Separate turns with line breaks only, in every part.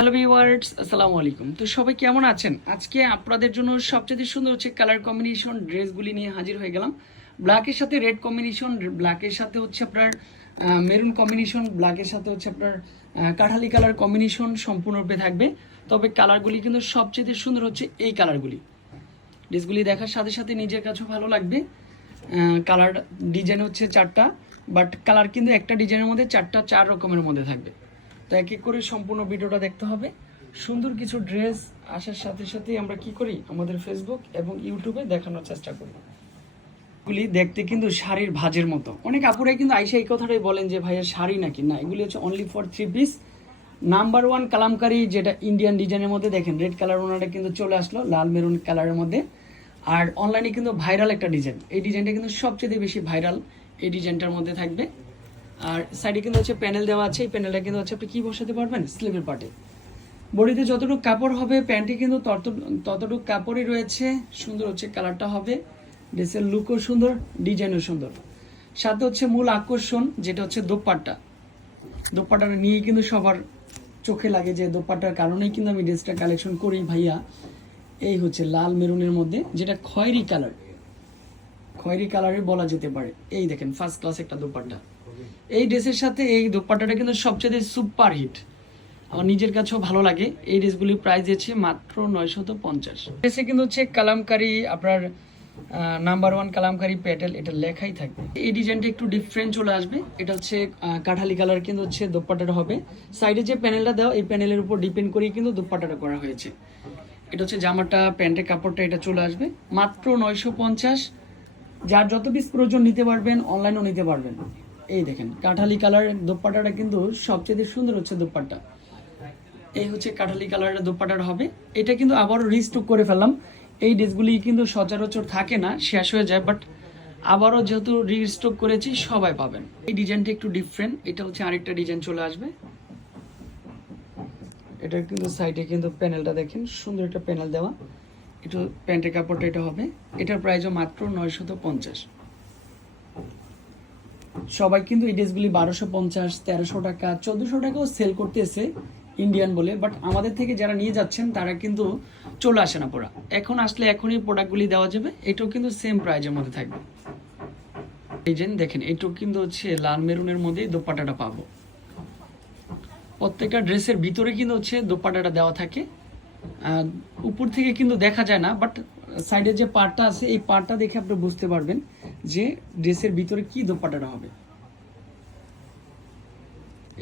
Hello viewers আসসালামু আলাইকুম তো সবাই কেমন আছেন? আজকে আপনাদের জন্য সবচেয়ে সুন্দর হচ্ছে কালার কম্বিনেশন ড্রেসগুলি নিয়ে হাজির হয়ে গেলাম। ব্ল্যাকের সাথে রেড কম্বিনেশন ব্ল্যাকের সাথে হচ্ছে আপনার মেরুন কম্বিনেশন ব্ল্যাকের সাথে হচ্ছে আপনার কাঠালি কালার কম্বিনেশন সম্পূর্ণরূপে থাকবে। তবে কালারগুলি কিন্তু সবচেয়ে সুন্দর হচ্ছে এই কালারগুলি ড্রেসগুলি দেখার সাথে সাথে নিজের কাছেও ভালো লাগবে। কালার ডিজাইন হচ্ছে চারটা বাট কালার কিন্তু একটা ডিজাইনের মধ্যে চারটা, চার রকমের মধ্যে থাকবে। তো এক এক করে সম্পূর্ণ ভিডিওটা দেখতে হবে। সুন্দর কিছু ড্রেস আসার সাথে সাথেই আমরা কি করি? আমাদের ফেসবুক এবং ইউটিউবে দেখানোর চেষ্টা করি। এগুলি দেখতে কিন্তু শাড়ির ভাজের মতো। অনেক আপুরাই কিন্তু আইসা এই কথাটাই বলেন যে, ভাইয়া, শাড়ি নাকি? না, এগুলি হচ্ছে only for three piece number one kalamkari যেটা ইন্ডিয়ান ডিজাইনের মধ্যে, দেখেন রেড কালার ওনাটা কিন্তু চলে আসলো, লাল মেরুন কালারের মধ্যে। আর অনলাইনে কিন্তু ভাইরাল একটা ডিজাইন এই ডিজাইনটা কিন্তু সবচেয়ে বেশি ভাইরাল এই ডিজাইনটার মধ্যে থাকবে। আর সাইডে কিন্তু হচ্ছে প্যানেল দেওয়া আছে, এই প্যানেলটা কিন্তু হচ্ছে আপনি কি বসাতে পারবেন? স্লিভের পার্টে বডিতে যতটুকু কাপড় হবে প্যান্টে কিন্তু তত- ততটুকু কাপড়ই রয়েছে। সুন্দর হচ্ছে কালারটা হবে। ড্রেসের লুকও সুন্দর ডিজাইনও সুন্দর। সাথে হচ্ছে মূল আকর্ষণ, যেটা হচ্ছে দোপাট্টা। দোপাট্টাটা নিয়ে কিন্তু সবার চোখে লাগে যে দোপাট্টার কারণেই কিন্তু আমি ড্রেসটা কালেকশন করি ভাইয়া। এই হচ্ছে লাল মেরুনের মধ্যে, যেটা খয়েরি কালার খয়েরি কালারে বলা যেতে পারে। এই দেখেন ফার্স্ট ক্লাস একটা দোপাট্টা। এই ড্রেসের সাথে এই দোপাট্টাটা কিন্তু সবচেয়ে সুপার হিট। আমার নিজের কাছেও ভালো লাগে। এই ড্রেসগুলির প্রাইস আছে মাত্র নয়শত পঞ্চাশ। ড্রেসে কিন্তু হচ্ছে কালামকারি, আপনার নাম্বার ওয়ান কালামকারি প্যাটেল, এটা লেখাই থাকবে। এই ডিজাইনটা একটু ডিফারেন্ট চলে আসবে। এটা হচ্ছে কাঠালি কালার কিন্তু হচ্ছে দোপাট্টাটা হবে। সাইডে যে প্যানেলটা দেওয়া, এই প্যানেলের উপর ডিপেন্ড করেই কিন্তু দোপাট্টাটা করা হয়েছে। এটা হচ্ছে জামাটা, প্যান্টের কাপড়টা, এটা চলে আসবে। মাত্র নয়শো পঞ্চাশ। যার যত পিস প্রয়োজন নিতে পারবেন অনলাইনেও নিতে পারবেন। এই দেখেন, কাঠালি কালারের দোপাট্টাটা কিন্তু সবচেয়ে সুন্দর হচ্ছে দোপাট্টা। এই হচ্ছে কাঠালি কালারের দোপাট্টাটা হবে। এটা কিন্তু আবারও রিস্টক করে ফেললাম। এই ড্রেসগুলি কিন্তু সচরাচর থাকে না, শেষ হয়ে যায় বাট আবারও যেহেতু রিস্টক করেছি, সবাই পাবেন। এই ডিজাইনটা একটু ডিফারেন্ট এটা হচ্ছে আরেকটা ডিজাইন চলে আসবে। এটা কিন্তু সাইডে কিন্তু প্যানেলটা দেখেন, সুন্দর একটা প্যানেল দেওয়া। একটু প্যান্টের কাপড়টা এটা হবে। এটার প্রাইসও মাত্র নয়শত পঞ্চাশ। সবাই কিন্তু এই ড্রেসগুলি বারোশো পঞ্চাশ, তেরোশো টাকা, চোদ্দোশো টাকাও সেল করতেছে ইন্ডিয়ান বলে বাট আমাদের থেকে যারা নিয়ে যাচ্ছেন, তারা কিন্তু চলে আসে না পুরা। এখন আসলে এখনই প্রোডাক্টগুলি দেওয়া যাবে, এটাও কিন্তু সেম প্রাইজের মধ্যে থাকবে। যে দেখেন, এটাও কিন্তু হচ্ছে লাল মেরুনের মধ্যেই দোপাট্টাটা পাবো। প্রত্যেকটা ড্রেসের ভিতরে কিন্তু হচ্ছে দোপাট্টাটা দেওয়া থাকে। উপর থেকে কিন্তু দেখা যায় না বাট সাইডে যে পার্টটা আছে, এই পার্টটা দেখে আপনি বুঝতে পারবেন। যে ড্রেসের ভিতরে কি দোপাট্টাটা হবে।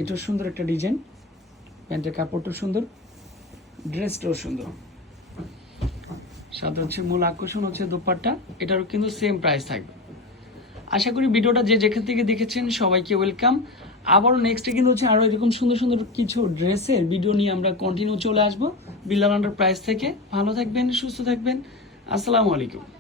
এটা সুন্দর একটা ডিজাইন। প্যান্টের কাপড়টাও সুন্দর, ড্রেসটাও সুন্দর। সাথে হচ্ছে মূল আকর্ষণ হচ্ছে দোপাট্টা, এটারও কিন্তু সেম প্রাইস থাকবে। আশা করি ভিডিওটা যে যেখান থেকে দেখেছেন সবাইকে ওয়েলকাম আবারও নেক্সটে কিন্তু হচ্ছে আরও এরকম সুন্দর সুন্দর কিছু ড্রেসের ভিডিও নিয়ে আমরা কন্টিনিউ চলে আসব। আন্ডার প্রাইস থেকে। ভালো থাকবেন, সুস্থ থাকবেন। আসসালামু আলাইকুম।